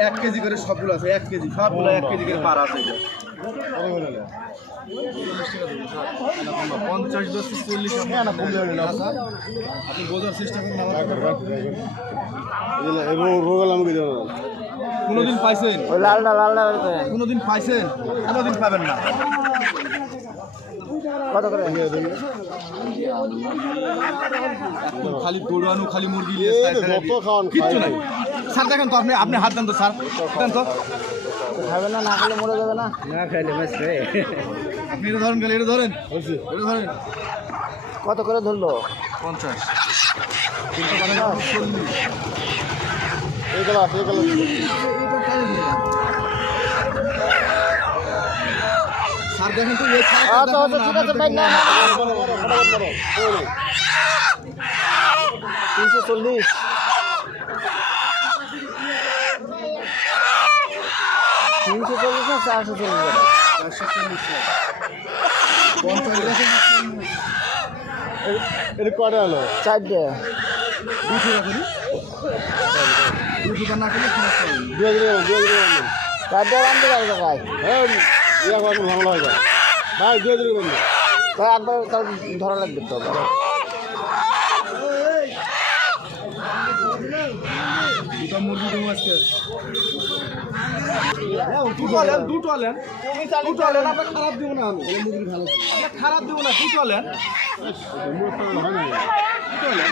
এক কেজি করে সবগুলো আছে এক কেজি সবগুলো এক কেজি করে পার আছে পঞ্চাশ দশ চল্লিশ আপনি বোঝার চেষ্টা করুন কোনোদিন পাইছেন? ওই লালটা লালটা কোনোদিন পাইছেন? কোনোদিন পাবেন না। কত করে খালি দৌড়ানো খালি মুরগি সাইডে দিয়ে। কিচ্ছু নাই। স্যার দেখেন তো আপনি আপনি হাত দেন তো স্যার। দেন তো। খাবে না না খেলে মরে যাবে না। না খাইলে মাসবে আপনি এটা ধরেন গেলে এটা ধরেন। এটা ধরেন। কত করে ধরলো? পঞ্চাশ। দেখেন তো এই ছাড়া আচ্ছা আচ্ছা ঠিক আছে ভাই না তিনশো চল্লিশ তিনশো চল্লিশ না চারশো চল্লিশ এটা কটা হলো চারটে দুশো দুশো না করলে সমস্যা নেই চারটে আনতে পারবে ভাই ভাই দিয়ে দিবেন তাই একবার তাও ধরা লাগবে তো। দুটো আজকে। দুটো আলেন দুটো আলেন। খারাপ দিব না আমি। খারাপ দিব না দুটো আলেন। দুটো আলেন।